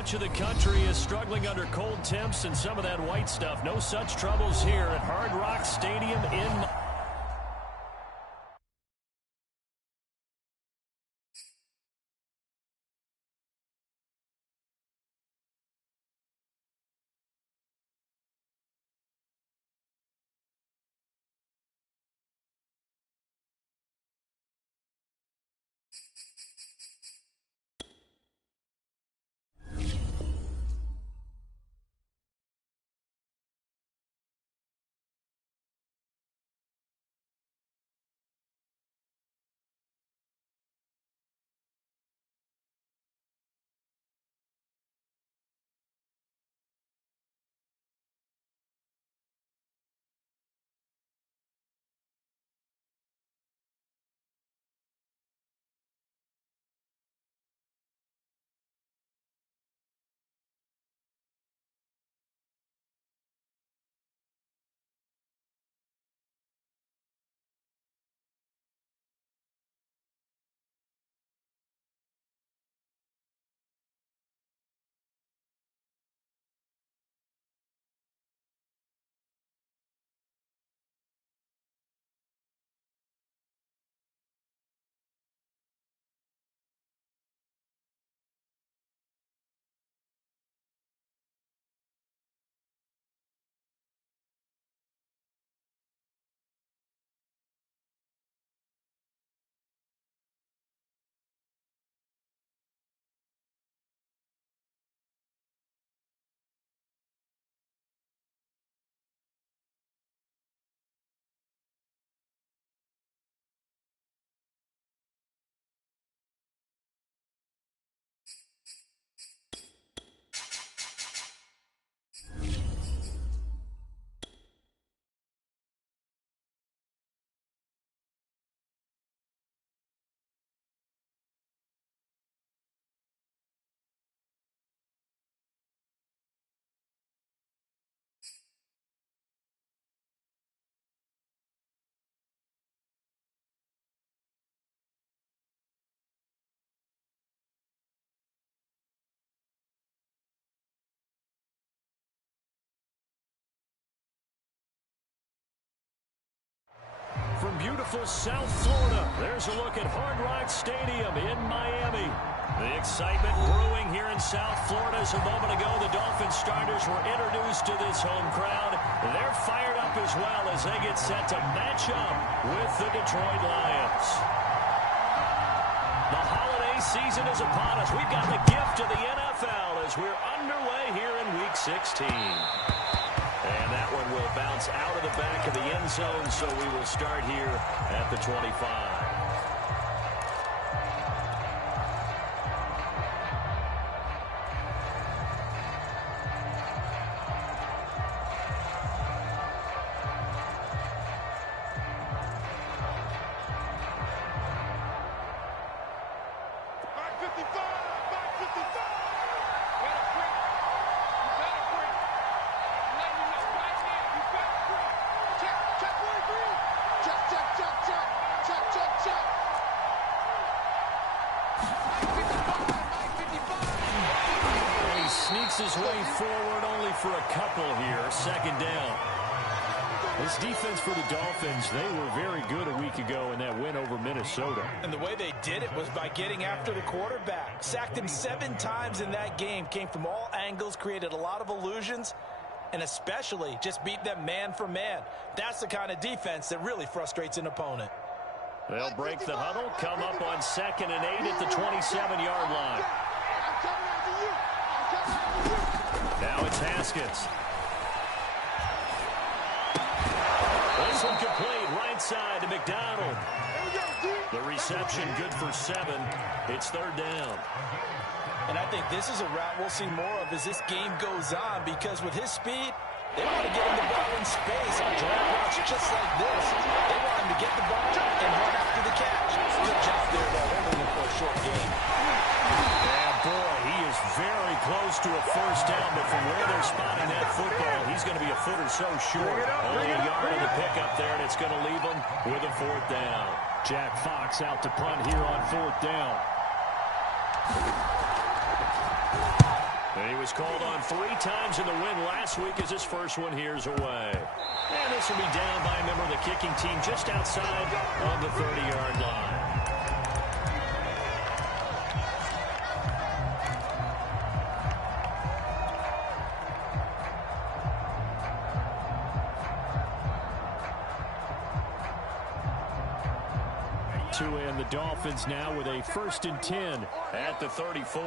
much of the country is struggling under cold temps and some of that white stuff. No such troubles here at Hard Rock Stadium in from beautiful South Florida. There's a look at Hard Rock Stadium in Miami. The excitement brewing here in South Florida. As a moment ago, the Dolphins starters were introduced to this home crowd. They're fired up as well as they get set to match up with the Detroit Lions. The holiday season is upon us. We've got the gift of the NFL as we're underway here in Week 16. And that one will bounce out of the back of the end zone, so we will start here at the 25. His way forward only for a couple here. Second down. This defense for the Dolphins, they were very good a week ago in that win over Minnesota. And the way they did it was by getting after the quarterback. Sacked him 7 times in that game. Came from all angles, created a lot of illusions, and especially just beat them man for man. That's the kind of defense that really frustrates an opponent. They'll break the huddle, come up on 2nd and 8 at the 27-yard line. Now it's Haskins. This one complete, right side to McDonald. The reception good for 7. It's 3rd down. And I think this is a route we'll see more of as this game goes on, because with his speed, they want to get him the ball in space on drag routes just like this. They want him to get the ball and run after the catch. Good job there, though, holding him for a short game. Yeah, boy, he is very close to a first down, but from where they're spotting that football, he's going to be a foot or so short. Only a yard on the pickup there, and it's going to leave him with a 4th down. Jack Fox out to punt here on 4th down. And he was called on 3 times in the win last week as his first one here's away. And this will be down by a member of the kicking team just outside of the 30-yard line. And the Dolphins now with a 1st and 10 at the 34.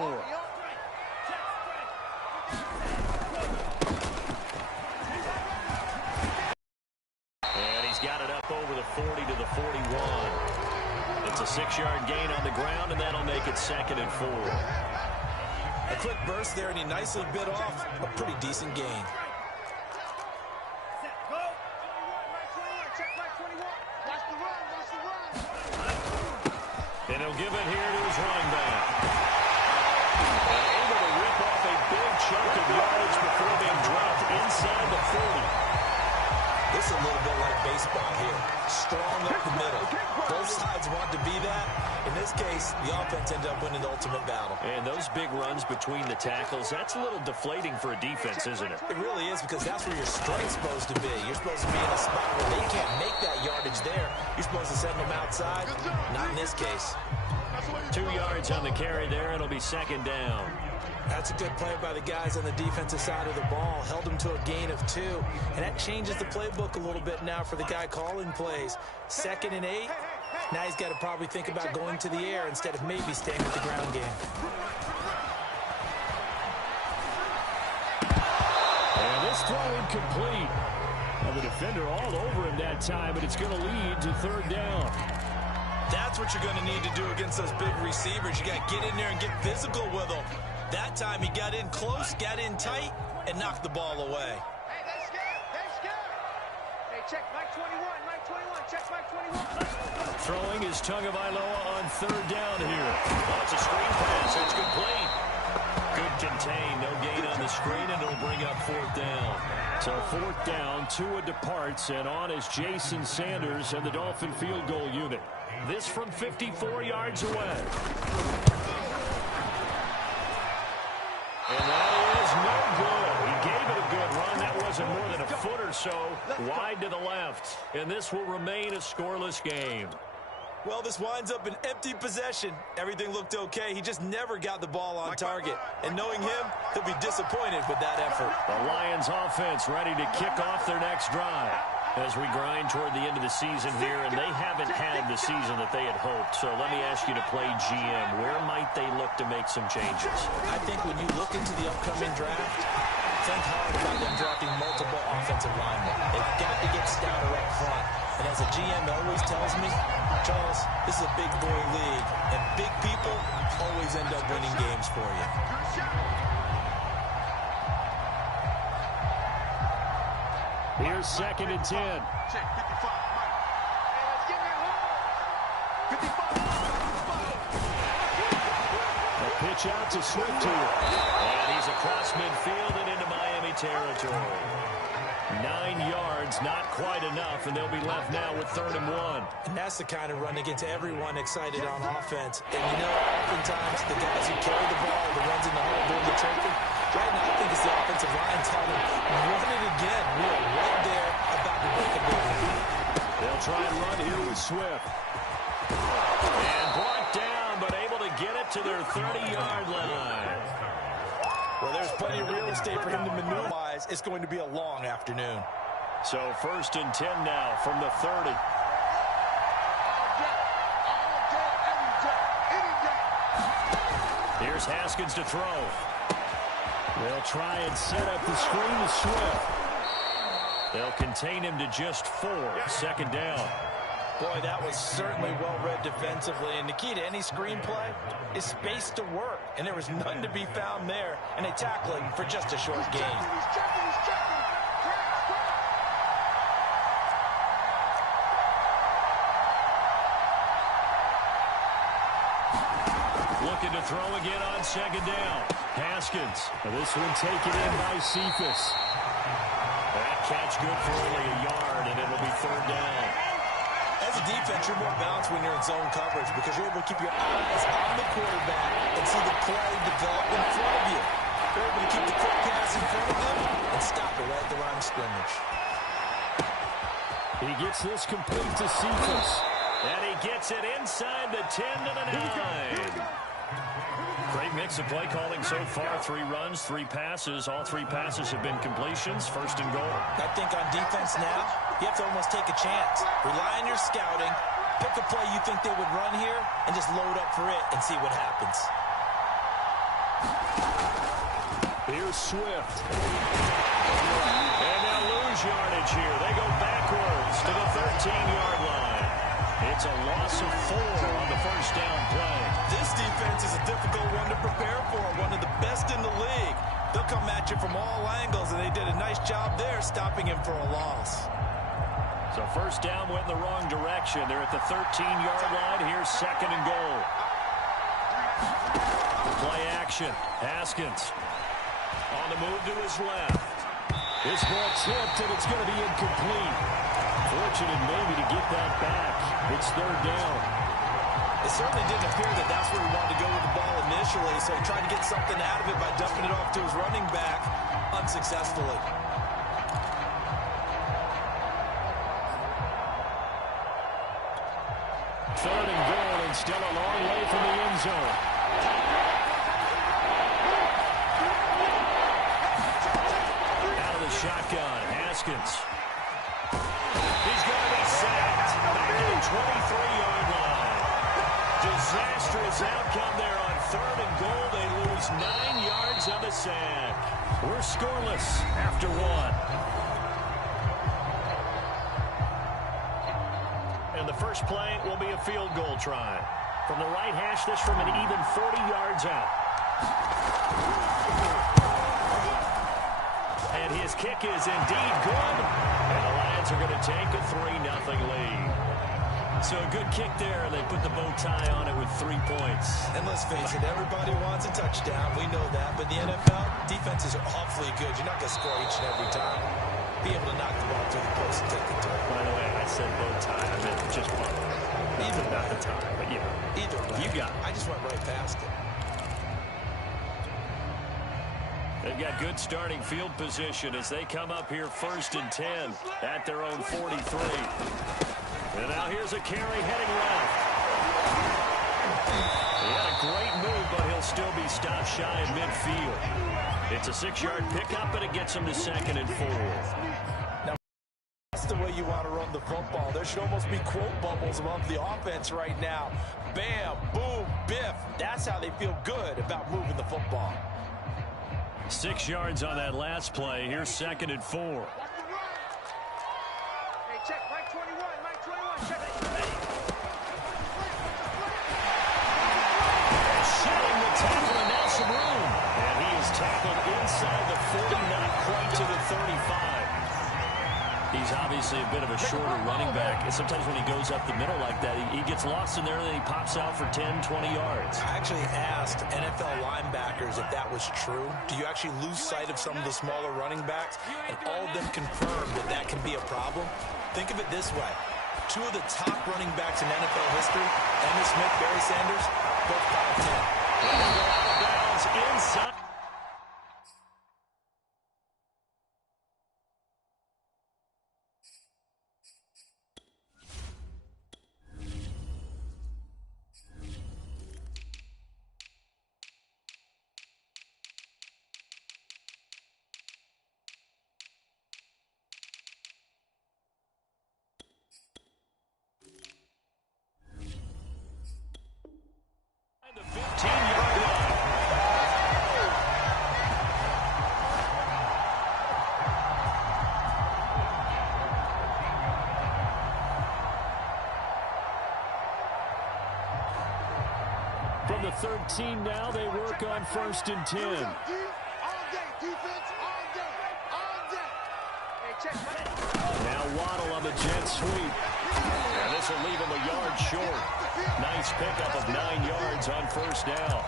And he's got it up over the 40 to the 41. It's a 6-yard gain on the ground, and that'll make it 2nd and 4. A quick burst there, and he nicely bit off a pretty decent gain. And he'll give it here to his running back. And able to rip off a big chunk of yards before being dropped inside the 40. This is a little bit like baseball here. Strong up the middle. Both sides want to be that. In this case, the offense ended up winning the ultimate battle. And those big runs between the tackles, that's a little deflating for a defense, isn't it? It really is, because that's where your strength's supposed to be. You're supposed to be in a spot where they can't make that yardage there. You're supposed to send them outside. Not in this case. 2 yards on the carry there. It'll be 2nd down. That's a good play by the guys on the defensive side of the ball. Held them to a gain of 2. And that changes the playbook a little bit now for the guy calling plays. 2nd and 8. Now he's got to probably think about going to the air instead of maybe staying with the ground game. And this throw incomplete. And the defender all over him that time, but it's going to lead to 3rd down. That's what you're going to need to do against those big receivers. You got to get in there and get physical with them. That time he got in close, got in tight, and knocked the ball away. Hey, they're scared. They're scared. Hey, check Mike 21. Mike 21. Check Mike 21. Throwing is Tagovailoa on 3rd down here. Oh, it's a screen pass. It's complete. Good contain. No gain on the screen, and it'll bring up 4th down. So 4th down, Tua departs, and on is Jason Sanders and the Dolphin field goal unit. This from 54 yards away. And that is no good. He gave it a good run. That wasn't more than a foot or so wide to the left. And this will remain a scoreless game. Well, this winds up an empty possession. Everything looked okay. He just never got the ball on target. And knowing him, he'll be disappointed with that effort. The Lions offense ready to kick off their next drive as we grind toward the end of the season here, and they haven't had the season that they had hoped. So let me ask you to play GM. Where might they look to make some changes? I think when you look into the upcoming draft, think hard about them drafting multiple offensive linemen. They've got to get stouter up front. And as a GM always tells me, Charles, this is a big boy league, and big people always end up winning games for you. Here's 2nd and 10. Check 55. Mike. Hey, let's get that home. 55. A pitch out to Swift here. And he's across midfield and into Miami territory. 9 yards, not quite enough, and they'll be left now with 3rd and 1. And that's the kind of run that gets everyone excited on offense. And you know, oftentimes the guys who carry the ball, the ones in the hole doing the choking, right now I think it's the offensive line telling them, run it again. We are right there about to break a big one. They'll try and run here with Swift. And brought down, but able to get it to their 30-yard line. Well, there's plenty of real estate for him to maneuver. It's going to be a long afternoon. So 1st and 10 now from the 30. Here's Haskins to throw. They'll try and set up the screen to Swift. They'll contain him to just 4. 2nd down. Boy, that was certainly well-read defensively. And the key to any screenplay is space to work. And there was none to be found there. And they tackle him for just a short gain. Looking to throw again on 2nd down. Haskins. This one taken in by Cephas. That catch good for only a yard, and it'll be 3rd down. As a defense, you're more balanced when you're in zone coverage because you're able to keep your eyes on the quarterback and see the play develop in front of you. They're able to keep the quick pass in front of them and stop it right at the line of scrimmage. He gets this complete to Cephas. And he gets it inside the 10 to the 9. Great mix of play calling so far. 3 runs, 3 passes. All 3 passes have been completions. First and goal. I think on defense now, you have to almost take a chance. Rely on your scouting. Pick a play you think they would run here and just load up for it and see what happens. Here's Swift. And they'll lose yardage here. They go backwards to the 13-yard line. It's a loss of 4 on the first down play. This defense is a difficult one to prepare for, one of the best in the league. They'll come at you from all angles, and they did a nice job there stopping him for a loss. So first down went in the wrong direction. They're at the 13-yard line. Here's second and goal. Play action. Haskins on the move to his left. This ball tipped, and it's going to be incomplete. Fortunate maybe to get that back. It's third down. It certainly didn't appear that that's where he wanted to go with the ball initially, so he tried to get something out of it by dumping it off to his running back unsuccessfully. Third and goal, and still a long way from the end zone. Out of the shotgun, Haskins. He's going to be sacked back to the 23-yard line. Disastrous outcome there on third and goal. They lose 9 yards on the sack. We're scoreless after 1. And the first play will be a field goal try. From the right hash, this from an even 40 yards out. And his kick is indeed good. And the Lions are going to take a 3-0 lead. So a good kick there, and they put the bow tie on it with 3 points. And let's face it, everybody wants a touchdown. We know that. But the NFL, defenses are awfully good. You're not going to score each and every time. Be able to knock the ball through the post and take the turn. By the way, I said bow tie. I meant just bow. Either not the tie, but yeah. Either way. You got it. I just went right past it. They've got good starting field position as they come up here first and 10 at their own 43. And now here's a carry heading left. He had a great move, but he'll still be stopped shy of midfield. It's a 6-yard pickup, and it gets him to second and 4. Now, that's the way you want to run the football. There should almost be quote bubbles above the offense right now. Bam, boom, biff. That's how they feel good about moving the football. 6 yards on that last play. Here's second and 4. Hey, check, Mike 21, Mike 21, check. Shedding the tackle, and now some room. And he is tackled inside the 40, not quite to the 35. He's obviously a bit of a shorter running back. And sometimes when he goes up the middle like that, he gets lost in there, and then he pops out for 10, 20 yards. I actually asked NFL linebackers if that was true. Do you actually lose sight of some of the smaller running backs? And all of them confirmed that that can be a problem. Think of it this way. 2 of the top running backs in NFL history, Emmitt Smith, Barry Sanders, both 5'10". Out of bounds inside. The 15-yard line. From the 13 now, they work on first and 10. All day, defense, all day, all day. Hey, check, Mike. Now Waddle on the jet sweep. And this will leave him a yard short. Nice pickup of 9 yards on first down.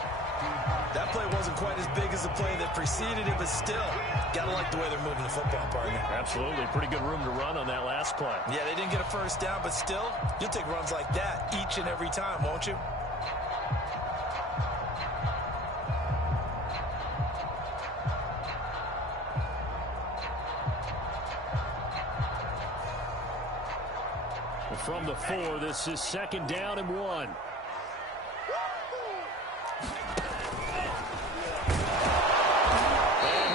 That play wasn't quite as big as the play that preceded it, but still, gotta like the way they're moving the football, partner. Absolutely. Pretty good room to run on that last play. Yeah, they didn't get a first down, but still, you'll take runs like that each and every time, won't you? from the 4. This is 2nd down and 1. And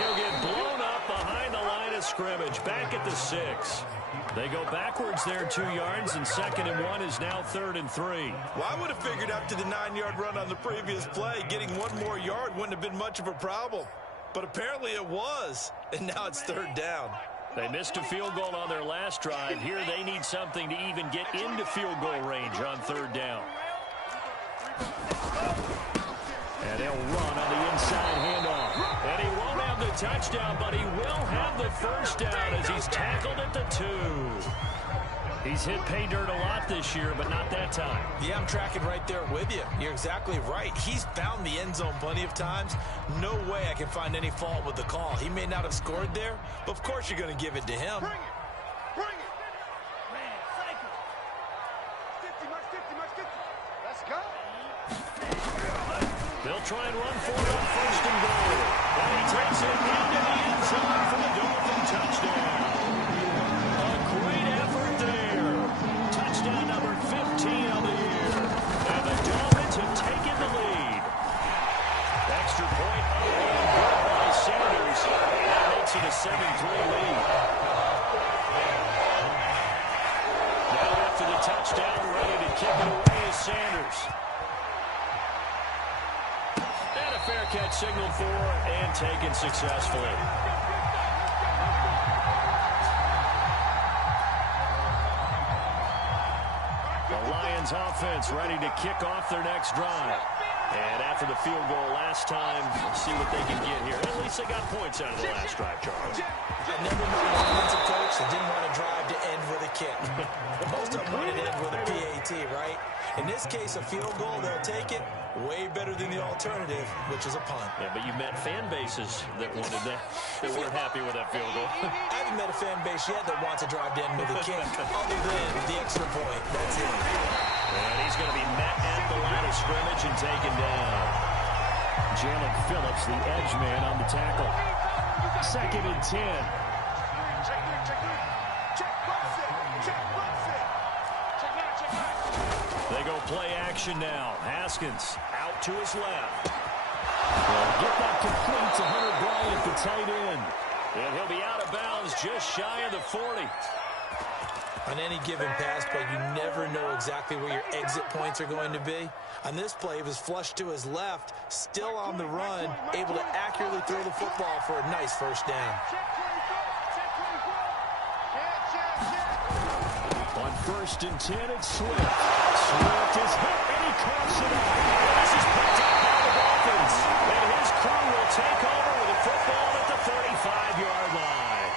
he'll get blown up behind the line of scrimmage. Back at the 6. They go backwards there 2 yards, and 2nd and 1 is now 3rd and 3. Well, I would have figured after the 9-yard run on the previous play, getting 1 more yard wouldn't have been much of a problem. But apparently it was, and now it's 3rd down. They missed a field goal on their last drive. Here they need something to even get into field goal range on 3rd down. And they'll run on the inside handoff. And he won't have the touchdown, but he will have the first down as he's tackled at the 2. He's hit pay dirt a lot this year, but not that time. Yeah, I'm tracking right there with you. You're exactly right. He's found the end zone plenty of times. No way I can find any fault with the call. He may not have scored there, but of course you're going to give it to him. Bring it. Bring it. Man, cycle. 50, 50. Let's go. They'll try and run for it on 1st and goal. And he takes it into the end zone for the Dolphin touchdown. A great effort there. Touchdown number 15 on the year. And the Dolphins have taken the lead. Extra point and good by Sanders. That makes it a 7-3 lead. Now after the touchdown, ready to kick it away is Sanders. And a fair catch signaled for and taken successfully. The Lions offense ready to kick off their next drive. And after the field goal last time, we'll see what they can get here. At least they got points out of the last drive, Charles. I never met an offensive coach that didn't want to drive to end with a kick. Most of them wanted to end with a PAT, right? In this case, a field goal, they'll take it. Way better than the alternative, which is a punt. Yeah, but you met fan bases that wanted that, that weren't happy with that field goal. I haven't met a fan base yet that wants to drive to end with a kick, other than the extra point. That's it. And he's going to be met at the line of scrimmage and taken down. Jalen Phillips, the edge man on the tackle. 2nd and 10. They go play action now. Haskins out to his left. They'll get that complete to Hunter Bryant, the tight end. And he'll be out of bounds just shy of the 40. On any given pass play, you never know exactly where your exit points are going to be. On this play, he was flushed to his left, still on the run, able to accurately throw the football for a nice first down. On 1st and 10, it's Swift. Swift is hit, and he coughs it up. This is picked up by the Dolphins. And his crew will take over with a football at the 35-yard line.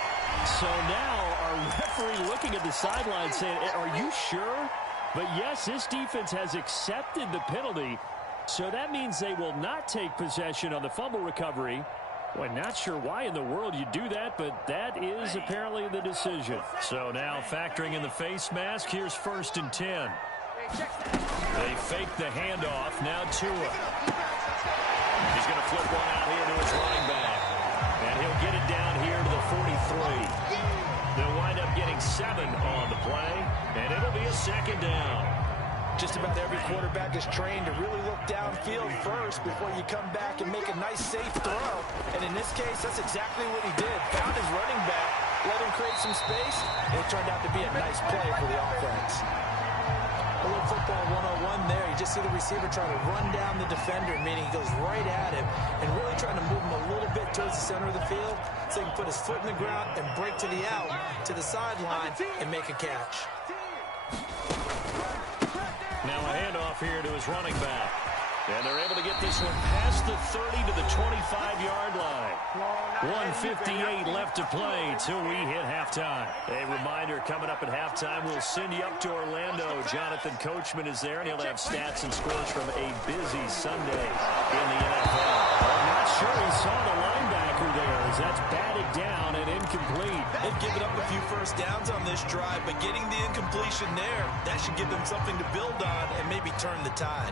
So now our referee looking at the sideline saying, are you sure? But yes, this defense has accepted the penalty. So that means they will not take possession on the fumble recovery. Well, not sure why in the world you do that, but that is apparently the decision. So now factoring in the face mask, here's 1st and 10. They fake the handoff. Now Tua. He's going to flip one out here to his running back. And he'll get it down here to the 43. They'll wind up getting 7 on the play, and it'll be a 2nd down. Just about every quarterback is trained to really look downfield first before you come back and make a nice, safe throw. And in this case, that's exactly what he did. Found his running back, let him create some space, and it turned out to be a nice play for the offense. A little football 101 there. You just see the receiver trying to run down the defender, meaning he goes right at him and really trying to move him a little bit towards the center of the field so he can put his foot in the ground and break to the out, to the sideline, and make a catch. Now a handoff here to his running back. And they're able to get this one past the 30 to the 25-yard line. 1:58 left to play till we hit halftime. A reminder, coming up at halftime, we'll send you up to Orlando. Jonathan Coachman is there, and he'll have stats and scores from a busy Sunday in the NFL. I'm not sure he saw the linebacker there as that's batted down and incomplete. They've given up a few first downs on this drive, but getting the incompletion there, that should give them something to build on and maybe turn the tide.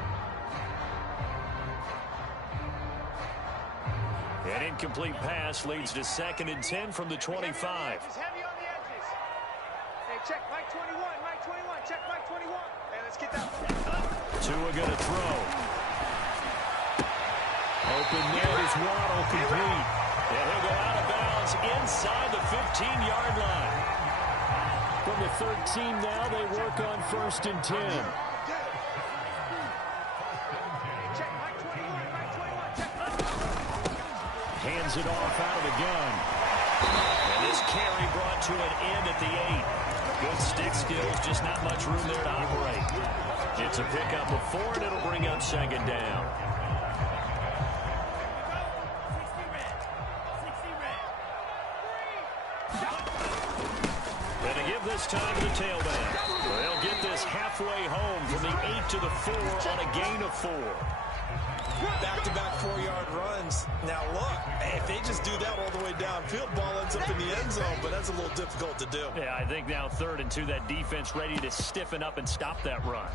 An incomplete pass leads to 2nd and 10 from the 25. Heavy on the edges. Hey, check Mike 21, Mike 21, check Mike 21. Hey, let's get that. Tua gonna throw. Open net is Waddle, complete. And he'll go out of bounds inside the 15-yard line. From the 13 now, they work on 1st and 10. Hands it off out of the gun. And this carry brought to an end at the 8. Good stick skills, just not much room there to operate. It's a pickup of 4, and it'll bring up 2nd down. And to give this time to the tailback. They'll get this halfway home from the 8 to the 4 on a gain of 4. Back-to-back 4-yard runs. Now look, if they just do that all the way downfield, ball ends up in the end zone, but that's a little difficult to do. Yeah, I think now 3rd and 2, that defense ready to stiffen up and stop that run.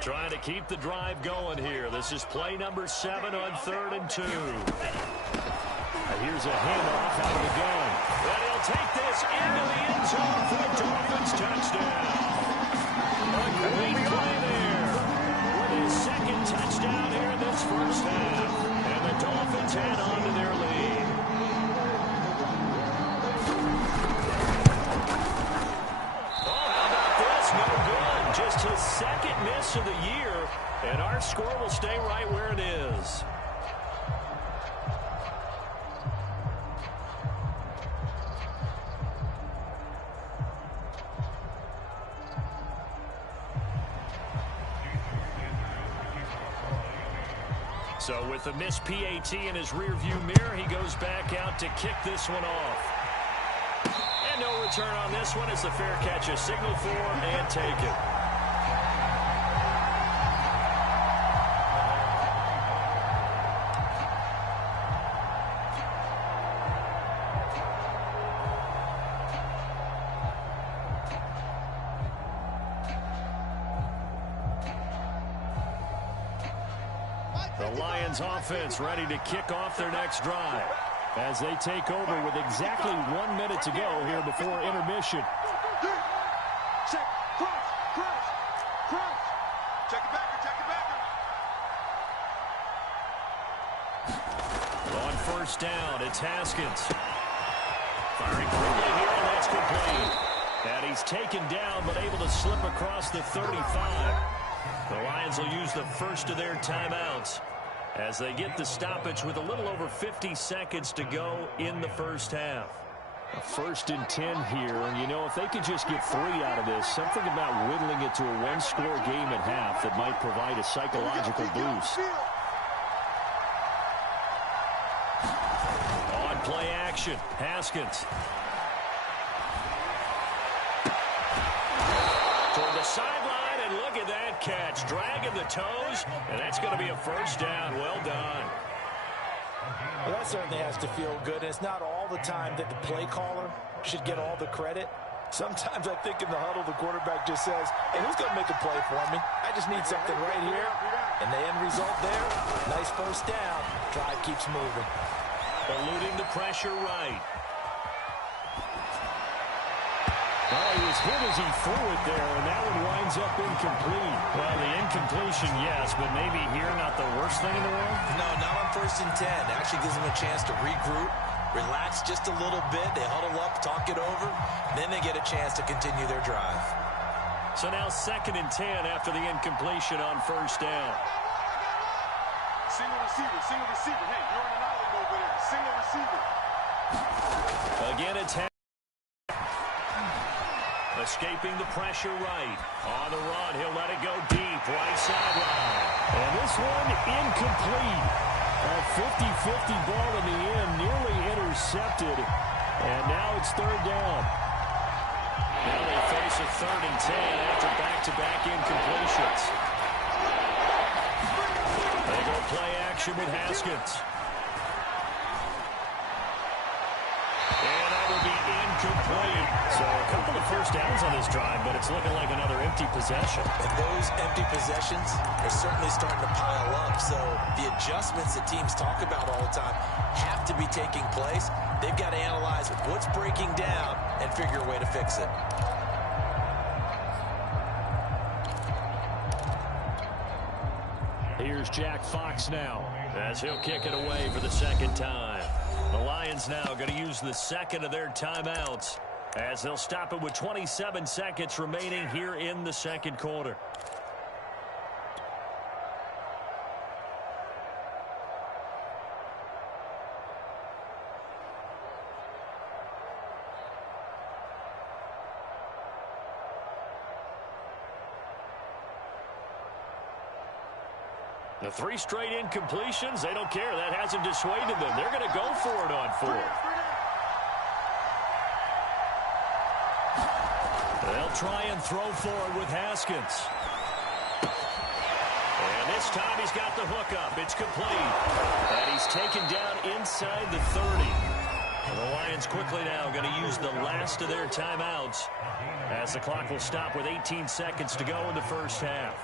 Trying to keep the drive going here. This is play number 7 on 3rd and 2. Here's a handoff out of the gun. And he'll take this into the end zone for the Dolphins touchdown. A great play there with his 2nd touchdown here in this first half. And the Dolphins head on to their lead. Oh, how about this? No good. Just his 2nd miss of the year. And our score will stay right where it is. So with the missed PAT in his rearview mirror, he goes back out to kick this one off. And no return on this one as the fair catch is signaled for and taken. The Lions offense ready to kick off their next drive as they take over with exactly 1 minute to go here before intermission. Check, cross, cross, cross. Check it back, check it back. On 1st down, it's Haskins. Firing quickly here, and that's complete. And he's taken down, but able to slip across the 35. The Lions will use the first of their timeouts as they get the stoppage with a little over 50 seconds to go in the first half. A 1st and 10 here, and you know, if they could just get 3 out of this, something about whittling it to a 1-score game at half that might provide a psychological boost. On play action, Haskins. Toward the sideline, and look at that catch. Dragging the toes, and that's going to be a 1st down. Well done. Well, that certainly has to feel good. It's not all the time that the play caller should get all the credit. Sometimes I think in the huddle, the quarterback just says, hey, who's going to make a play for me? I just need something right here. And the end result there, nice 1st down. Drive keeps moving. Eluding the pressure right. Well, he was hit as he threw it there, and that one winds up incomplete. Well, the incompletion, yes, but maybe here not the worst thing in the world? No, not on 1st and 10. Actually gives them a chance to regroup, relax just a little bit. They huddle up, talk it over. Then they get a chance to continue their drive. So now 2nd and 10 after the incompletion on 1st down. Single receiver, single receiver. Hey, you're on an island over there. Single receiver. Again, it's escaping the pressure right. On the run, he'll let it go deep, right sideline. And this one incomplete. A 50-50 ball in the end, nearly intercepted. And now it's 3rd down. Now they face a 3rd and 10 after back-to-back incompletions. They go play action with Haskins. And that will be incomplete. So a couple of first downs on this drive, but it's looking like another empty possession. And those empty possessions are certainly starting to pile up. So the adjustments that teams talk about all the time have to be taking place. They've got to analyze what's breaking down and figure a way to fix it. Here's Jack Fox now, as he'll kick it away for the second time. The Lions now going to use the second of their timeouts, as they'll stop it with 27 seconds remaining here in the second quarter. The 3 straight incompletions, they don't care. That hasn't dissuaded them. They're going to go for it on 4th. They'll try and throw forward with Haskins. And this time he's got the hook up. It's complete. And he's taken down inside the 30. And the Lions quickly now going to use the last of their timeouts, as the clock will stop with 18 seconds to go in the first half.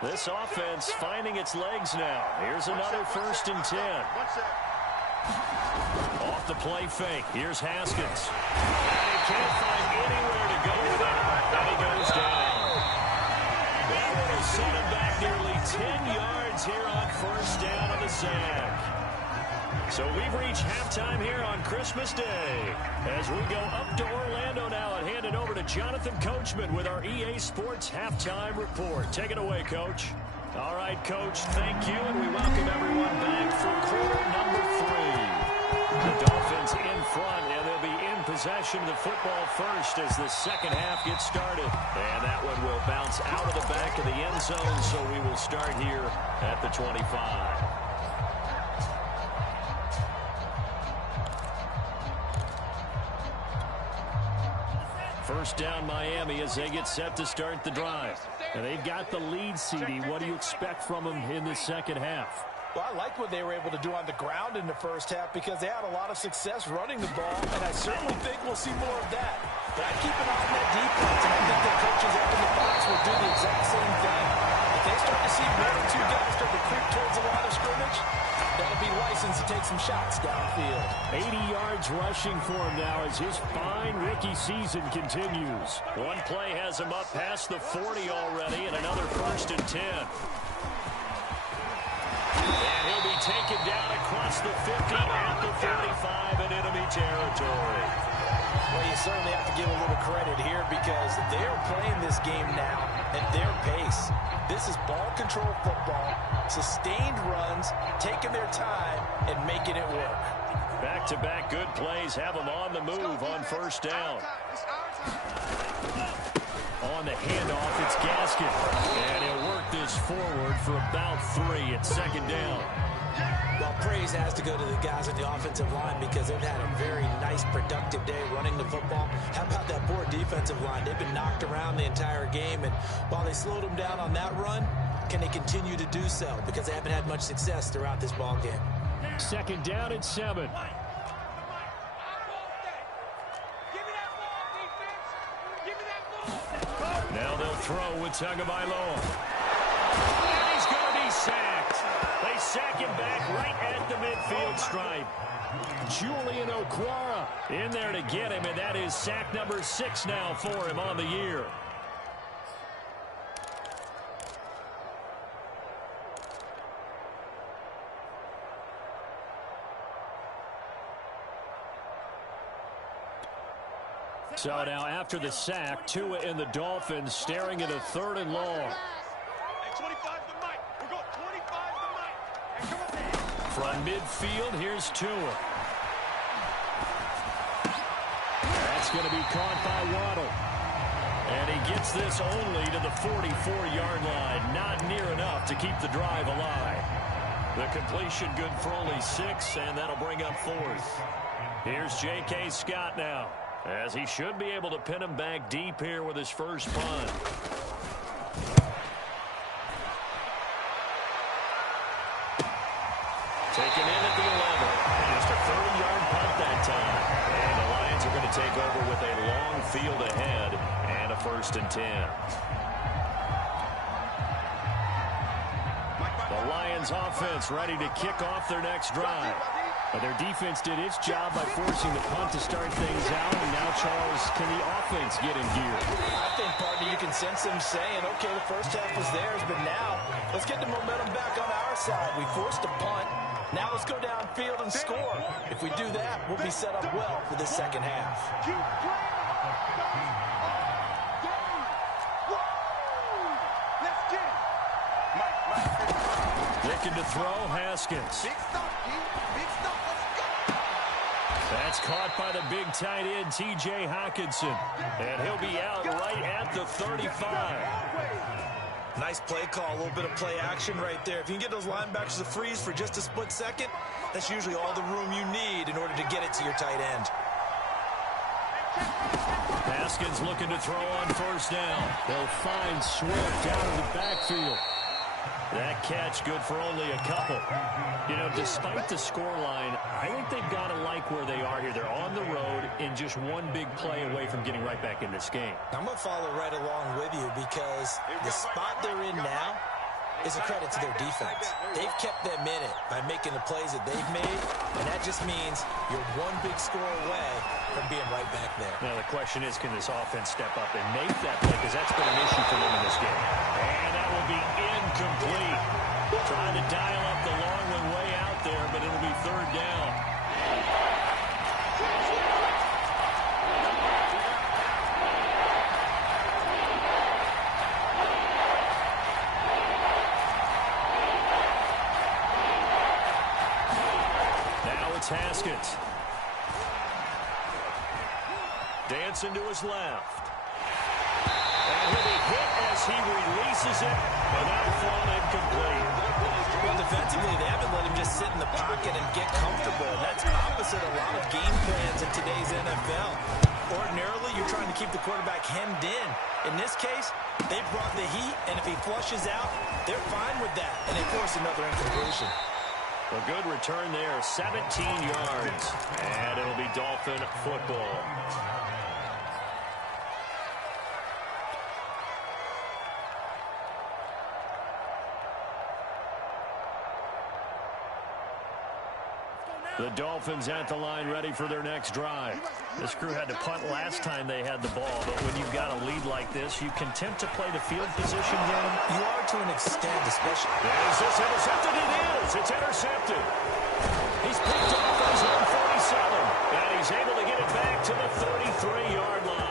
This offense finding its legs now. Here's another 1st and 10. Off the play fake. Here's Haskins. And he can't find anywhere to go with it. And he goes down. That will set him back nearly 10 yards here on 1st down on the sack. So we've reached halftime here on Christmas Day, as we go up to Orlando now and hand it over to Jonathan Coachman with our EA Sports Halftime Report. Take it away, Coach. All right, Coach, thank you, and we welcome everyone back for quarter number 3. The Dolphins in front, and they'll be in possession of the football first as the second half gets started. And that one will bounce out of the back of the end zone, so we will start here at the 25. First down Miami as they get set to start the drive. And they've got the lead, CD. What do you expect from them in the second half? Well, I like what they were able to do on the ground in the first half because they had a lot of success running the ball, and I certainly think we'll see more of that. But I keep an eye on that defense, and I think the coaches out in the box will do the exact same thing. If they start to see 1 or 2 guys start to creep towards the line of scrimmage, that'll be licensed to take some shots downfield. 80 yards rushing for him now as his fine rookie season continues. One play has him up past the 40 already, and another 1st and 10. And he'll be taken down across the 50 at the 45 in enemy territory. Well, you certainly have to give a little credit here because they're playing this game now at their pace. This is ball control football, sustained runs, taking their time, and making it work. Back-to-back good plays have them on the move on 1st down. On the handoff, it's Gaskin. And he'll work this forward for about 3 at 2nd down. Well, praise has to go to the guys on the offensive line because they've had a very nice, productive day running the football. How about that poor defensive line? They've been knocked around the entire game, and while they slowed them down on that run, can they continue to do so? Because they haven't had much success throughout this ball game. 2nd down and 7. Now they'll throw with Tagovailoa. And he's going to be sacked. They sack him back right at the midfield stripe. Julian Okwara in there to get him, and that is sack number 6 now for him on the year. So now after the sack, Tua and the Dolphins staring at a 3rd and long. From midfield, here's Tua. That's going to be caught by Waddle. And he gets this only to the 44-yard line. Not near enough to keep the drive alive. The completion good for only 6, and that'll bring up 4th. Here's J.K. Scott now, as he should be able to pin him back deep here with his first punt. Taken in at the 11. Just a 30-yard punt that time. And the Lions are going to to take over with a long field ahead and a 1st and 10. The Lions offense ready to kick off their next drive. Their defense did its job by forcing the punt to start things out. And now, Charles, can the offense get in gear? I think, partner, you can sense them saying, okay, the first half was theirs, but now let's get the momentum back on our side. We forced a punt. Now let's go downfield and score. If we do that, we'll be set up well for this second half. Looking to throw, Haskins. That's caught by the big tight end, T.J. Hockenson. And he'll be out right at the 35. Nice play call, a little bit of play action right there. If you can get those linebackers to freeze for just a split second, that's usually all the room you need in order to get it to your tight end. Haskins looking to throw on 1st down. They'll find Swift out of the backfield. That catch good for only a couple. You know, despite the scoreline, I think they've got to like where they are here. They're on the road in just one big play away from getting right back in this game. I'm going to follow right along with you because the spot they're in now is a credit to their defense. They've kept them in it by making the plays that they've made, and that just means you're one big score away from being right back there. Now, the question is, can this offense step up and make that play? Because that's been an issue for them in this game. And that will be incomplete. Trying to dial up the long one way out there, but it'll be 3rd down. Haskins. Dancing to his left. And he'll be hit as he releases it, and that'll fall incomplete. Well, defensively, they haven't let him just sit in the pocket and get comfortable. And that's opposite a lot of game plans in today's NFL. Ordinarily, you're trying to keep the quarterback hemmed in. In this case, they brought the heat, and if he flushes out, they're fine with that, and they force another incompletion. A good return there, 17 yards, and it'll be Dolphin football. The Dolphins at the line ready for their next drive. This crew had to punt last time they had the ball, but when you've got a lead like this, you content to play the field position game? You are to an extent, especially. Is this intercepted? It is. It's intercepted. He's picked off at his own 47, and he's able to get it back to the 33-yard line.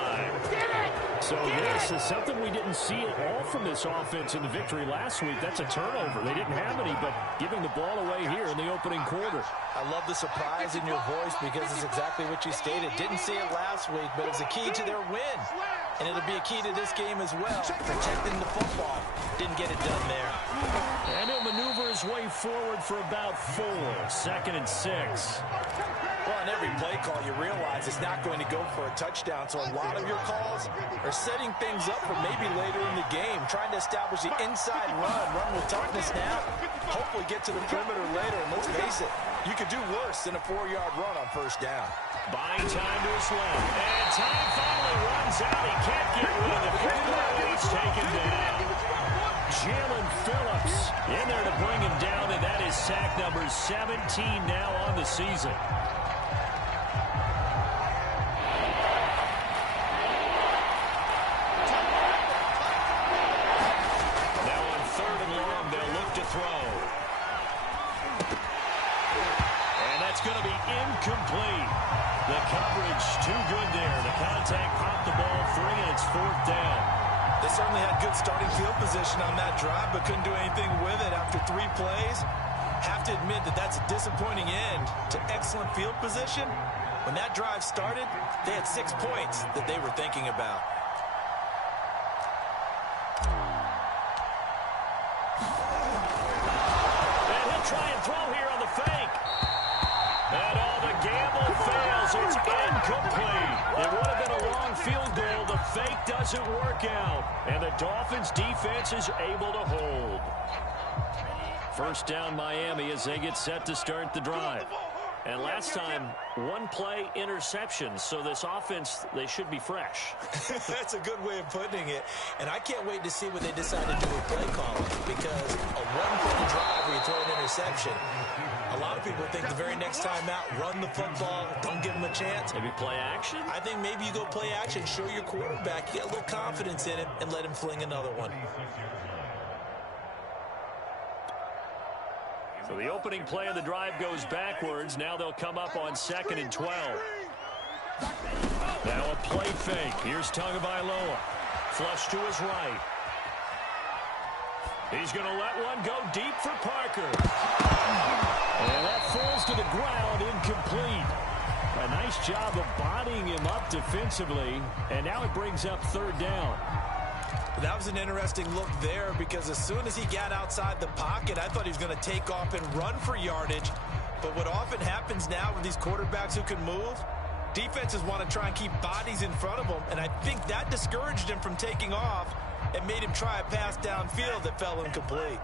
So this is something we didn't see at all from this offense in the victory last week. That's a turnover. They didn't have any, but giving the ball away here in the opening quarter. I love the surprise in your voice because it's exactly what you stated. Didn't see it last week, but it's a key to their win. And it'll be a key to this game as well, protecting the football. Didn't get it done there. And he'll maneuver his way forward for about 4. 2nd and 6. Well, on every play call, you realize it's not going to go for a touchdown. So a lot of your calls are setting things up for maybe later in the game, trying to establish the inside run with toughness now, hopefully get to the perimeter later. And let's face it, you could do worse than a 4-yard run on 1st down. Buying time to his left. And time finally runs out. He can't get rid of the football. He's taken down. Jalen Phillips in there to bring him down, and that is sack number 17 now on the season. Now on 3rd and long, they'll look to throw. And that's going to be incomplete. The coverage too good there. The contact popped the ball free, and it's 4th down. They certainly had good starting field position on that drive, but couldn't do anything with it after 3 plays. Have to admit that that's a disappointing end to excellent field position. When that drive started, they had 6 points that they were thinking about. And he'll try and throw here on the fake. And all the gamble fails. It's incomplete. It would have been a long field goal. The fake doesn't work out. And the Dolphins defense is able to hold. 1st down Miami as they get set to start the drive. And last time, one play interception. So this offense, they should be fresh. That's a good way of putting it. And I can't wait to see what they decide to do with play calling. Because a one-play drive where you throw an interception, a lot of people think the very next time out, run the football, don't give them a chance. Maybe play action? I think maybe you go play action, show your quarterback, get a little confidence in him, and let him fling another one. So the opening play of the drive goes backwards. Now they'll come up on 2nd and 12. Now a play fake. Here's Tagovailoa. Flush to his right. He's going to let one go deep for Parker. And that falls to the ground, incomplete. A nice job of bodying him up defensively. And now it brings up 3rd down. That was an interesting look there because as soon as he got outside the pocket, I thought he was going to take off and run for yardage. But what often happens now with these quarterbacks who can move, defenses want to try and keep bodies in front of them, and I think that discouraged him from taking off and made him try a pass downfield that fell incomplete.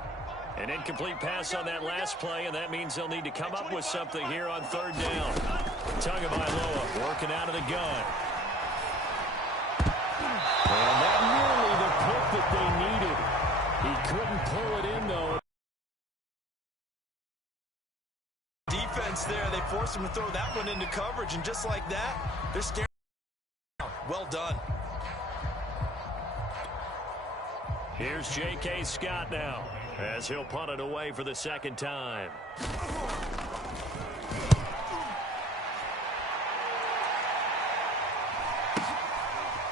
An incomplete pass on that last play, and that means they'll need to come up with something here on 3rd down. Tagovailoa working out of the gun. And that nearly the pick that they needed. He couldn't pull it in, though. Defense there, they forced him to throw that one into coverage, and just like that, they're staring. Well done. Here's J.K. Scott now, as he'll punt it away for the 2nd time.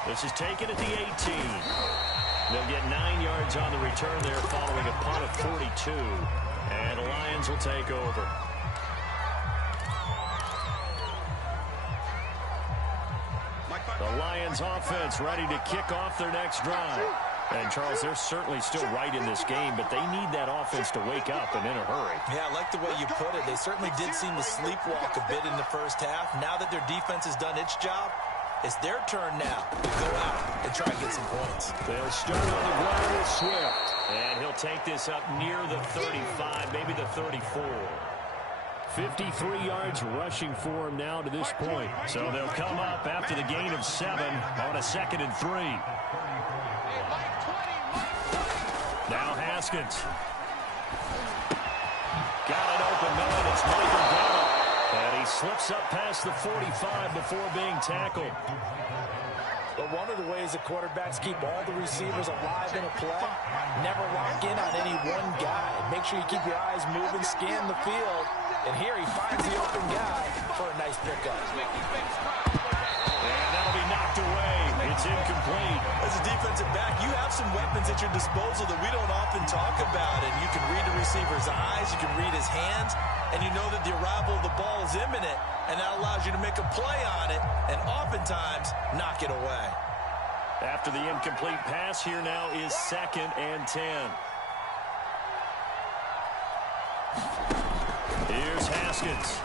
This is taken at the 18. They'll get 9 yards on the return there following a punt of 42. And the Lions will take over. The Lions offense ready to kick off their next drive. And, Charles, they're certainly still right in this game, but they need that offense to wake up and in a hurry. Yeah, I like the way you put it. They certainly did seem to sleepwalk a bit in the first half. Now that their defense has done its job, it's their turn now to go out and try and get some points. They'll start on the ground with Swift. And he'll take this up near the 35, maybe the 34. 53 yards rushing for him now to this point. So they'll come up after the gain of 7 on a 2nd and 3. Now Haskins. Got it open, man. It's Michael Gallup. And he slips up past the 45 before being tackled. But one of the ways that quarterbacks keep all the receivers alive in a play, never lock in on any one guy. Make sure you keep your eyes moving, scan the field. And here he finds the open guy for a nice pickup. And that'll be knocked away. It's incomplete. As a defensive back, you have some weapons at your disposal that we don't often talk about. And you can read the receiver's eyes, you can read his hands, and you know that the arrival of the ball is imminent, and that allows you to make a play on it and oftentimes knock it away. After the incomplete pass, here now is 2nd and 10. Here's Haskins.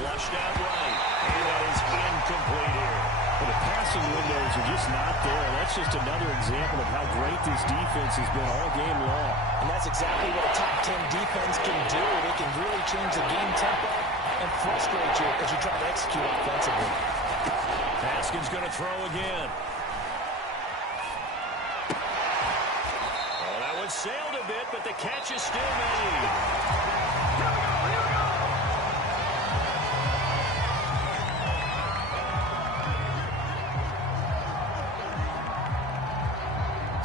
Flushed out right, and that is incomplete here. Well, the passing windows are just not there. That's just another example of how great this defense has been all game long. And that's exactly what a top 10 defense can do. They can really change the game tempo and frustrate you as you try to execute offensively. Haskins going to throw again. Oh, that one sailed a bit, but the catch is still made.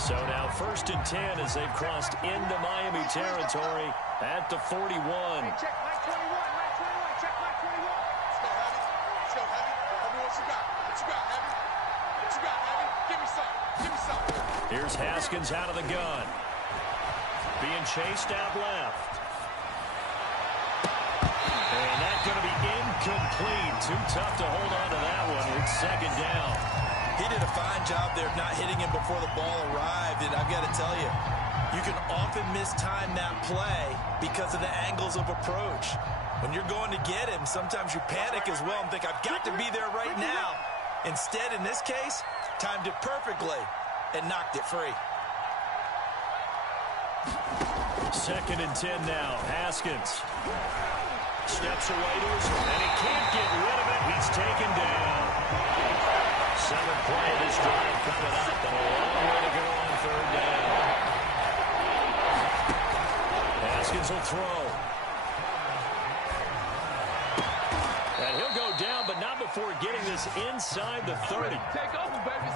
So now 1st and 10 as they've crossed into Miami territory at the 41. Hey, check Mike 21, Mike 21, check Mike 21. Let's go, Heavy. Let's go, Heavy. Heavy, what you got? What you got, Heavy? What you got, Heavy? Give me some. Give me some. Here's Haskins out of the gun. Being chased out left. And that's going to be incomplete. Too tough to hold on to that one. It's 2nd down. He did a fine job there of not hitting him before the ball arrived, and I've got to tell you, you can often mistime that play because of the angles of approach. When you're going to get him, sometimes you panic as well and think, I've got to be there right now. Instead, in this case, timed it perfectly and knocked it free. 2nd and 10 now. Haskins. Steps away to his right, and he can't get rid of it. He's taken down. Seventh play of this drive coming up, and a long way to go on third down. Haskins will throw. And he'll go down, but not before getting this inside the 30.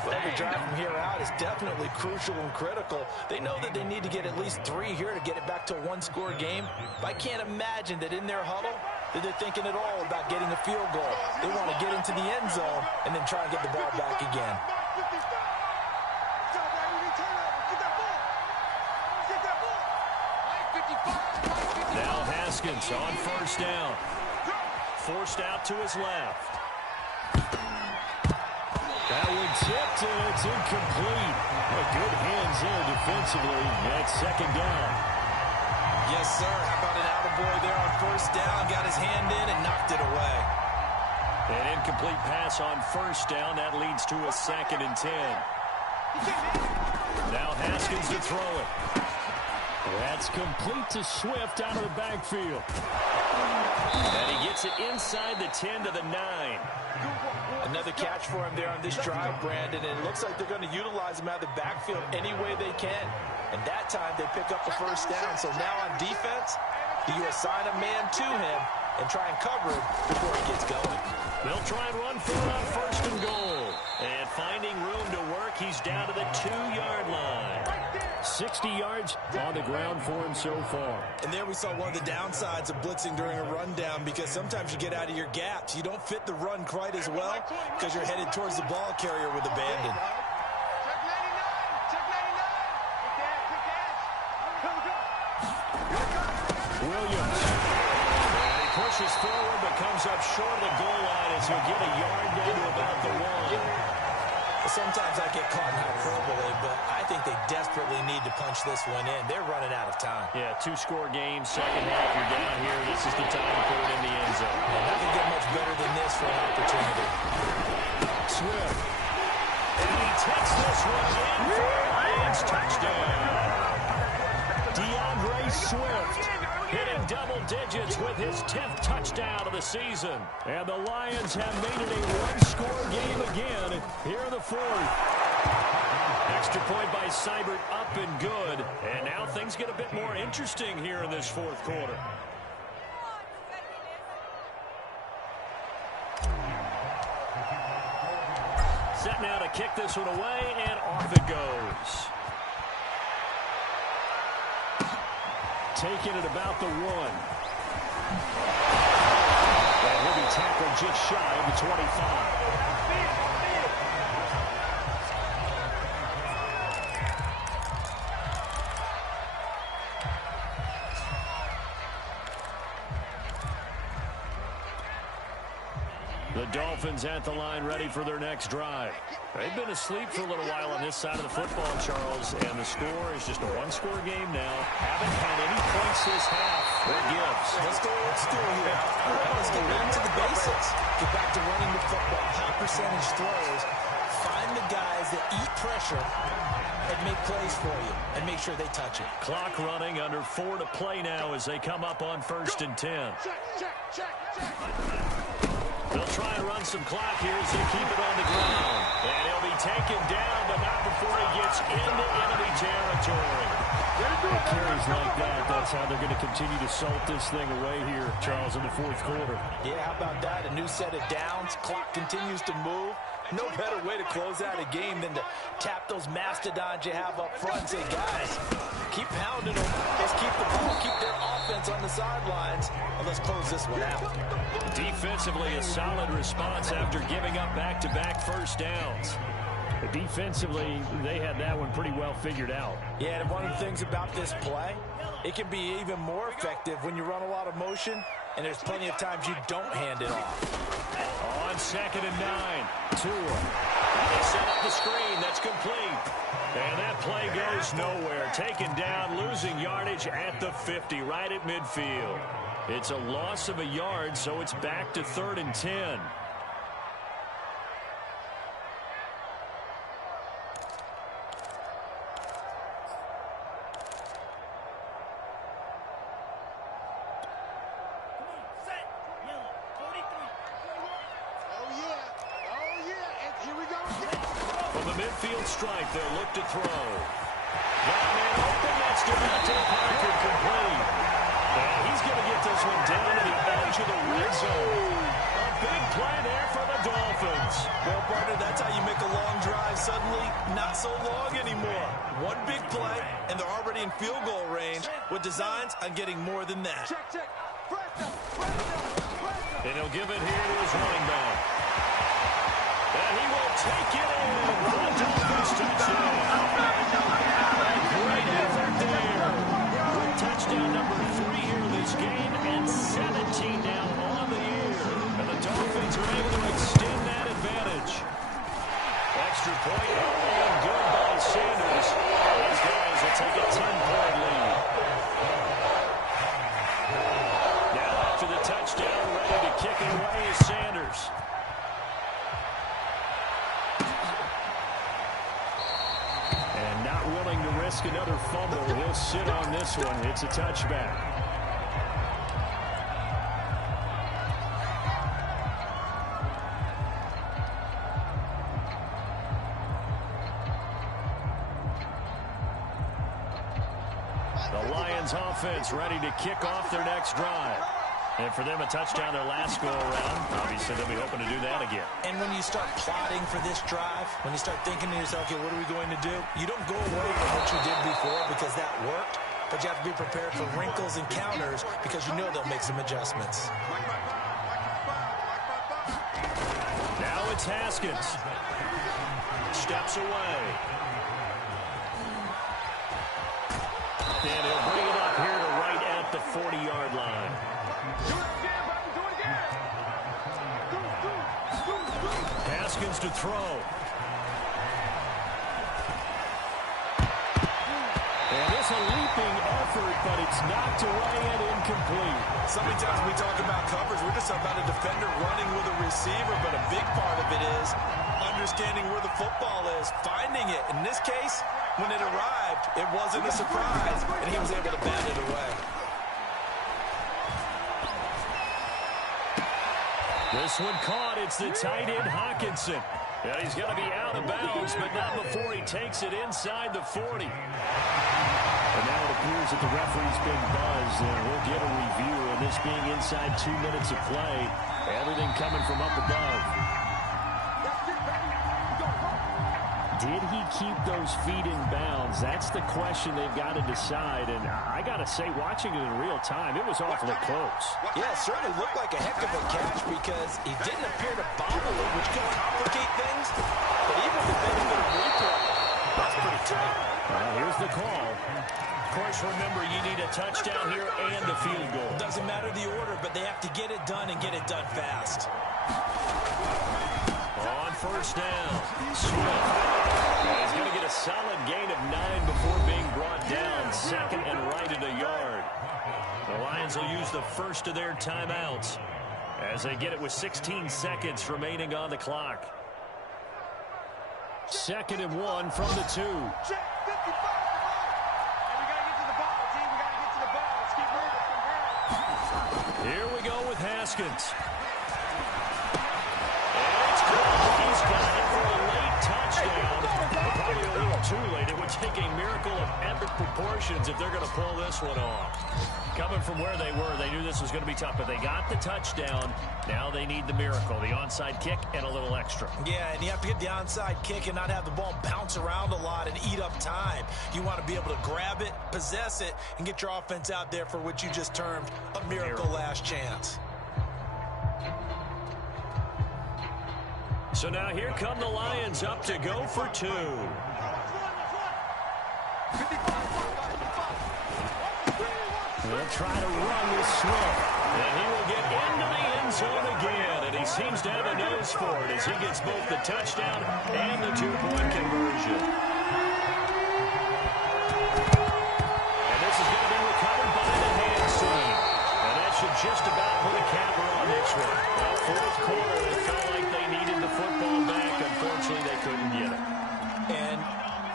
Every drive from here out is definitely crucial and critical. They know that they need to get at least 3 here to get it back to a one-score game. But I can't imagine that in their huddle that they're thinking at all about getting a field goal. They want to get into the end zone and then try and get the ball back again. Now Haskins on first down. Forced out to his left. That one tipped, and it's incomplete. Good hands there defensively. That's second down. Yes, sir. How about an attaboy there on first down? Got his hand in and knocked it away. An incomplete pass on first down. That leads to a 2nd and 10. Now Haskins to throw it. That's complete to Swift out of the backfield. And he gets it inside the 10 to the 9. Another catch for him there on this drive, Brandon, and it looks like they're going to utilize him out of the backfield any way they can. And that time they pick up the first down. So now on defense, do you assign a man to him and try and cover him before he gets going? They'll try and run for it on first and goal. And finding room to work, he's down to the 2-yard line. 60 yards on the ground for him so far. And there we saw one of the downsides of blitzing during a rundown, because sometimes you get out of your gaps. You don't fit the run quite as well because you're headed towards the ball carrier with abandon. Williams. And he pushes forward but comes up short of the goal line as he'll get a yard down to about the 1. Sometimes I get caught in hyperbole, but I think they desperately need to punch this one in. They're running out of time. Yeah, 2-score game, second half, you're down here. This is the time to put it in the end zone. And nothing get much better than this for an opportunity. Swift. And he takes this one in for a Lions touchdown. DeAndre Swift hitting double digits with his 10th touchdown of the season. And the Lions have made it a one-score game again here in the 4th. Extra point by Seibert, up and good. And now things get a bit more interesting here in this 4th quarter. Set now to kick this one away, and off it goes. Taking it about the 1. And he'll be tackled just shy of the 25. The Dolphins at the line, ready for their next drive. They've been asleep for a little while on this side of the football, Charles, and the score is just a one-score game now. Haven't had any points this half. What gives? Let's go old school here. Let's get back to the basics. Get back to running the football, high percentage throws. Find the guys that eat pressure and make plays for you, and make sure they touch it. Clock running, under 4 to play now as they come up on 1st and 10. They'll try and run some clock here as they keep it on the ground. And he'll be taken down, but not before he gets into enemy territory. With carries like that, that's how they're going to continue to salt this thing away here, Charles, in the 4th quarter. Yeah, how about that? A new set of downs. Clock continues to move. No better way to close out a game than to tap those mastodons you have up front and say, guys, keep pounding them. Let's keep the ball, keep their offense on the sidelines, and let's close this one out. Defensively, a solid response after giving up back-to-back first downs. Defensively, they had that one pretty well figured out. Yeah, and one of the things about this play, it can be even more effective when you run a lot of motion, and there's plenty of times you don't hand it off. On 2nd and 9, Tua. They set up the screen. That's complete. And that play goes nowhere. Taken down, losing yardage at the 50, right at midfield. It's a loss of a yard, so it's back to 3rd and 10. From the midfield stripe, they'll look to throw. Got a man open. That's Devontae Parker complete. And he's going to get this one down to the edge of the red zone. A big play there for the Dolphins. Well, partner, that's how you make a long drive suddenly not so long anymore. One big play, and they're already in field goal range with designs on getting more than that. Check. Press them. And he'll give it here to his running back. And he will take it in for the Dolphins touchdown. A great effort there. Touchdown number 3 here in this game, and 17 now on the year. And the Dolphins are able to extend that advantage. Extra point, and good by Sanders. These guys will take a 10-point lead. Now after the touchdown, ready to kick it away is Sanders. And not willing to risk another fumble. He'll sit on this one. It's a touchback. The Lions offense ready to kick off their next drive. And for them, a touchdown their last go-around. Obviously, they'll be hoping to do that again. And when you start plotting for this drive, when you start thinking to yourself, okay, what are we going to do? You don't go away from what you did before because that worked, but you have to be prepared for wrinkles and counters because you know they'll make some adjustments. Now it's Haskins. Steps away. And he'll bring it up here to right at the 40-yard line. Do it again, baby. Do it again. Haskins to throw. And it's a leaping effort, but it's knocked away and incomplete. So many times we talk about coverage, we're just about a defender running with a receiver, but a big part of it is understanding where the football is, finding it. In this case, when it arrived, it wasn't a surprise, and he was able to bat it away. This one caught. It's the tight end, Hawkinson. Yeah, he's got to be out of bounds, but not before he takes it inside the 40. And now it appears that the referee's been buzzed, and we'll get a review. And this being inside 2 minutes of play, everything coming from up above. Did he keep those feet in bounds? That's the question they've got to decide. And I got to say, watching it in real time, it was awfully close. Yeah, it certainly looked like a heck of a catch because he didn't appear to bobble it, which can complicate things. But even with the benefit of replay, that's pretty tight. Here's the call. Of course, remember, you need a touchdown here and a field goal. Doesn't matter the order, but they have to get it done and get it done fast. On first down, Swift. He's going to get a solid gain of 9 before being brought down. Second and right at a yard. The Lions will use the first of their timeouts as they get it with 16 seconds remaining on the clock. 2nd and 1 from the 2. Check. 55. And we got to get to the ball, team. We got to get to the ball. Let's keep moving from here. Here we go with Haskins. He's got it for a late touchdown. Probably a little too late. It would take a miracle of epic proportions if they're going to pull this one off. Coming from where they were, they knew this was going to be tough, but they got the touchdown. Now they need the miracle, the onside kick and a little extra. Yeah, and you have to get the onside kick and not have the ball bounce around a lot and eat up time. You want to be able to grab it, possess it, and get your offense out there for what you just termed a miracle last chance. So now here come the Lions up to go for 2. They'll try to run with Swift. And he will get into the end zone again. And he seems to have a nose for it as he gets both the touchdown and the 2-point conversion. And this is going to be recovered by the hands team. And that should just about put a capper on this one. Now, fourth quarter, it felt like they needed the football back. Unfortunately, they couldn't get it. And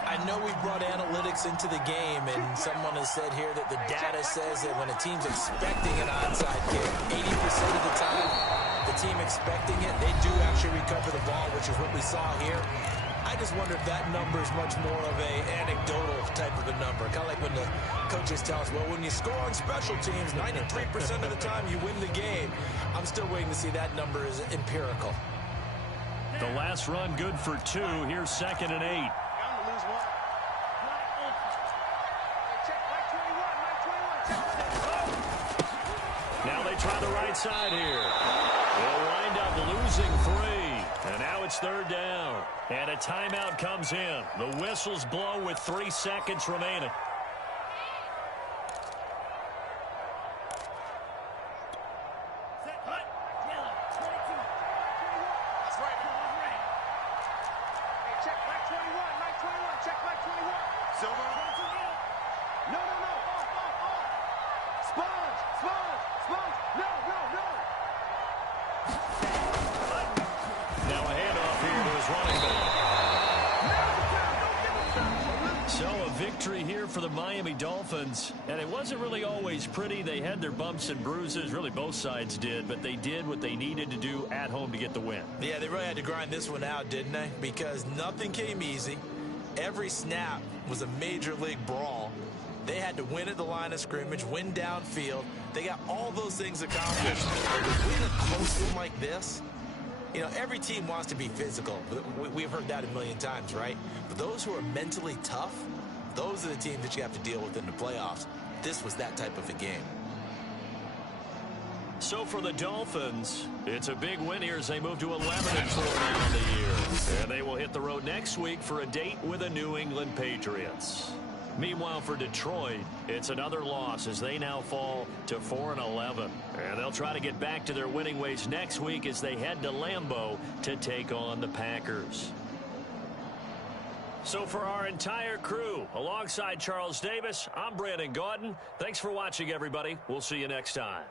I know we brought analytics into the game, and someone has said here that the data says that when a team's expecting an onside kick, 80% of the time, the team expecting it, they do actually recover the ball, which is what we saw here. I just wonder if that number is much more of a anecdotal type of a number. Kind of like when the coaches tell us, well, when you score on special teams, 93% of the time you win the game. I'm still waiting to see that number is empirical. The last run good for 2. Here's 2nd and 8. Bound to lose one. Check Mike 21, Mike 21. Check. Now they try the right side here. They'll wind up losing 3. And now it's 3rd down. And a timeout comes in. The whistles blow with 3 seconds remaining. For the Miami Dolphins, and it wasn't really always pretty. They had their bumps and bruises, really both sides did, but they did what they needed to do at home to get the win. Yeah, they really had to grind this one out, didn't they? Because nothing came easy. Every snap was a major league brawl. They had to win at the line of scrimmage, win downfield. They got all those things accomplished. Win a close one like this. You know, every team wants to be physical. We've heard that a million times, right? But those who are mentally tough, those are the teams that you have to deal with in the playoffs. This was that type of a game. So for the Dolphins, it's a big win here as they move to 11-4 now on the year. And they will hit the road next week for a date with the New England Patriots. Meanwhile, for Detroit, it's another loss as they now fall to 4-11. And they'll try to get back to their winning ways next week as they head to Lambeau to take on the Packers. So for our entire crew, alongside Charles Davis, I'm Brandon Gaudin. Thanks for watching, everybody. We'll see you next time.